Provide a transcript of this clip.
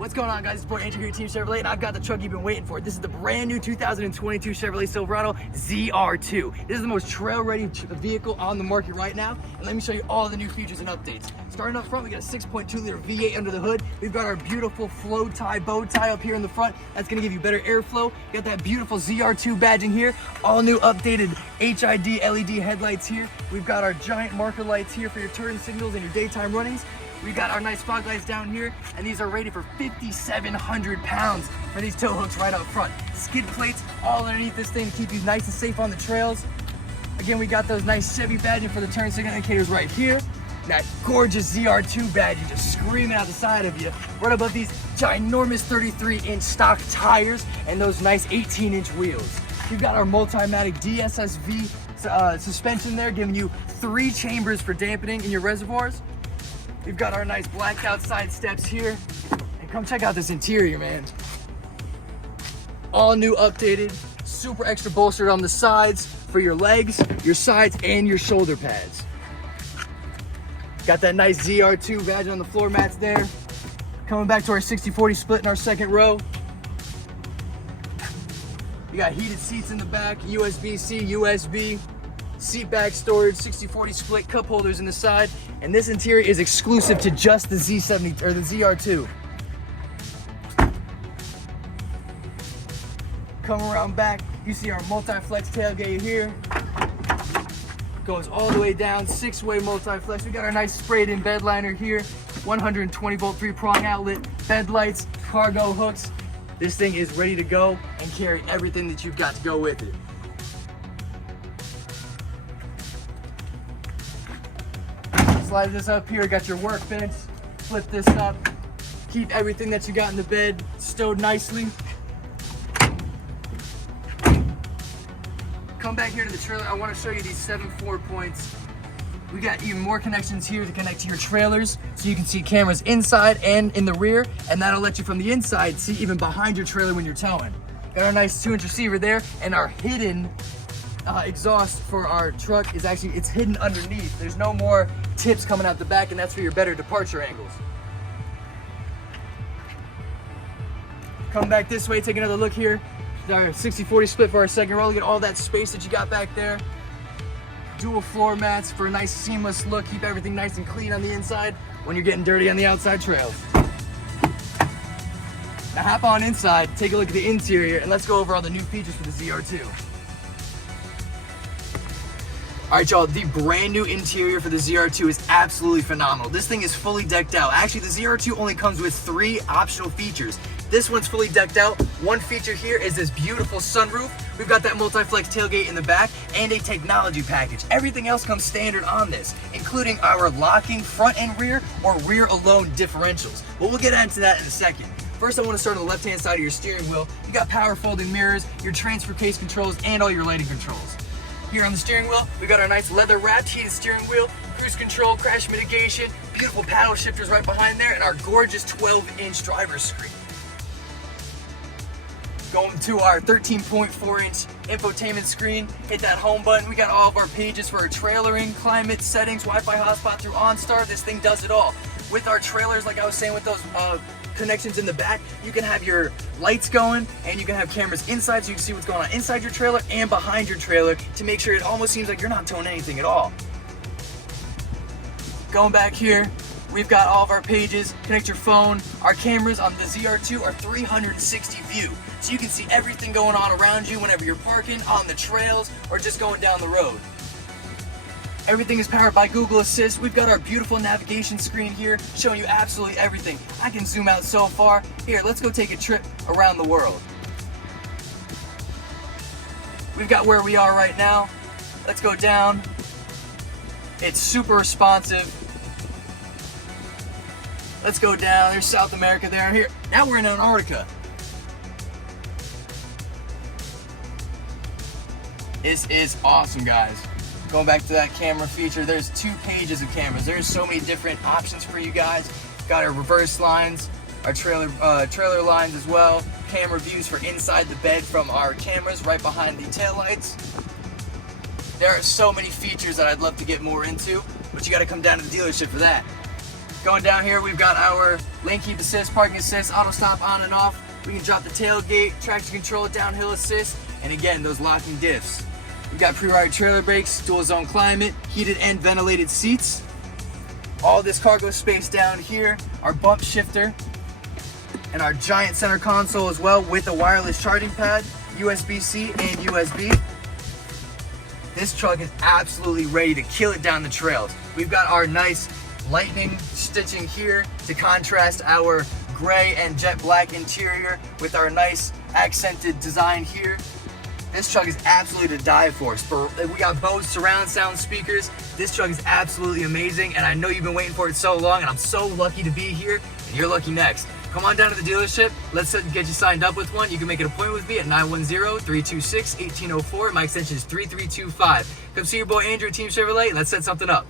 What's going on, guys? It's boy Andrew here, Team Chevrolet, and I've got the truck you've been waiting for. This is the brand new 2022 Chevrolet Silverado ZR2. This is the most trail-ready vehicle on the market right now, and let me show you all the new features and updates. Starting up front, we got a 6.2-liter V8 under the hood. We've got our beautiful flow tie, bow tie up here in the front. That's gonna give you better airflow. You got that beautiful ZR2 badging here. All new updated HID LED headlights here. We've got our giant marker lights here for your turn signals and your daytime runnings. We've got our nice fog lights down here, and these are rated for 5,700 pounds for these tow hooks right up front. Skid plates all underneath this thing to keep you nice and safe on the trails. Again, we got those nice Chevy badging for the turn signal indicators right here. That gorgeous ZR2 badging just screaming out the side of you. Right above these ginormous 33-inch stock tires and those nice 18-inch wheels. We've got our Multimatic DSSV suspension there, giving you 3 chambers for dampening in your reservoirs. We've got our nice blacked out side steps here. And come check out this interior, man. All new updated, super extra bolstered on the sides for your legs, your sides, and your shoulder pads. Got that nice ZR2 badge on the floor mats there. Coming back to our 60/40 split in our second row. You got heated seats in the back, USB-C, USB. Seat back storage, 60/40 split, cup holders in the side, and this interior is exclusive to just the Z70 or the ZR2. Come around back, you see our multi-flex tailgate here. Goes all the way down, 6-way multi-flex. We got our nice sprayed-in bed liner here, 120-volt 3-prong outlet, bed lights, cargo hooks. This thing is ready to go and carry everything that you've got to go with it. Slide this up here, got your workbench, flip this up, keep everything that you got in the bed stowed nicely. Come back here to the trailer. I want to show you these 7 4-points. We got even more connections here to connect to your trailers, so you can see cameras inside and in the rear, and that'll let you from the inside see even behind your trailer when you're towing. Got our nice 2-inch receiver there, and our hidden exhaust for our truck is actually, it's hidden underneath. There's no more tips coming out the back, and that's for your better departure angles. Come back this way, take another look here. Our 60/40 split for our second row. Look at all that space that you got back there. Dual floor mats for a nice seamless look. Keep everything nice and clean on the inside when you're getting dirty on the outside trails. Now hop on inside, take a look at the interior, and let's go over all the new features for the ZR2. All right, y'all, the brand new interior for the ZR2 is absolutely phenomenal. This thing is fully decked out. Actually, the ZR2 only comes with 3 optional features. This one's fully decked out. One feature here is this beautiful sunroof. We've got that multi-flex tailgate in the back and a technology package. Everything else comes standard on this, including our locking front and rear or rear alone differentials. But we'll get into that in a second. First, I want to start on the left-hand side of your steering wheel. You got power folding mirrors, your transfer case controls, and all your lighting controls. Here on the steering wheel, we got our nice leather-wrapped heated steering wheel, cruise control, crash mitigation, beautiful paddle shifters right behind there, and our gorgeous 12-inch driver's screen. Going to our 13.4-inch infotainment screen, hit that home button. We got all of our pages for our trailering, climate, settings, Wi-Fi hotspot through OnStar. This thing does it all. With our trailers, like I was saying, with those connections in the back, you can have your lights going, and you can have cameras inside so you can see what's going on inside your trailer and behind your trailer to make sure it almost seems like you're not towing anything at all. Going back here, we've got all of our pages. Connect your phone. Our cameras on the ZR2 are 360 view, so you can see everything going on around you whenever you're parking, on the trails, or just going down the road. Everything is powered by Google Assist. We've got our beautiful navigation screen here showing you absolutely everything. I can zoom out so far. Here, let's go take a trip around the world. We've got where we are right now. Let's go down. It's super responsive. Let's go down. There's South America there. Here, now we're in Antarctica. This is awesome, guys. Going back to that camera feature, there's 2 pages of cameras. There's so many different options for you guys. Got our reverse lines, our trailer lines as well. Camera views for inside the bed from our cameras right behind the taillights. There are so many features that I'd love to get more into, but you got to come down to the dealership for that. Going down here, we've got our lane keep assist, parking assist, auto stop on and off. We can drop the tailgate, traction control, downhill assist, and again, those locking diffs. We've got pre-wired trailer brakes, dual zone climate, heated and ventilated seats. All this cargo space down here, our bump shifter, and our giant center console as well with a wireless charging pad, USB-C and USB. This truck is absolutely ready to kill it down the trails. We've got our nice lightning stitching here to contrast our gray and jet black interior with our nice accented design here. This truck is absolutely to die for. We got Bose surround sound speakers. This truck is absolutely amazing, and I know you've been waiting for it so long, and I'm so lucky to be here, and you're lucky next. Come on down to the dealership. Let's get you signed up with one. You can make an appointment with me at 910-326-1804. My extension is 3325. Come see your boy Andrew at Team Chevrolet, and let's set something up.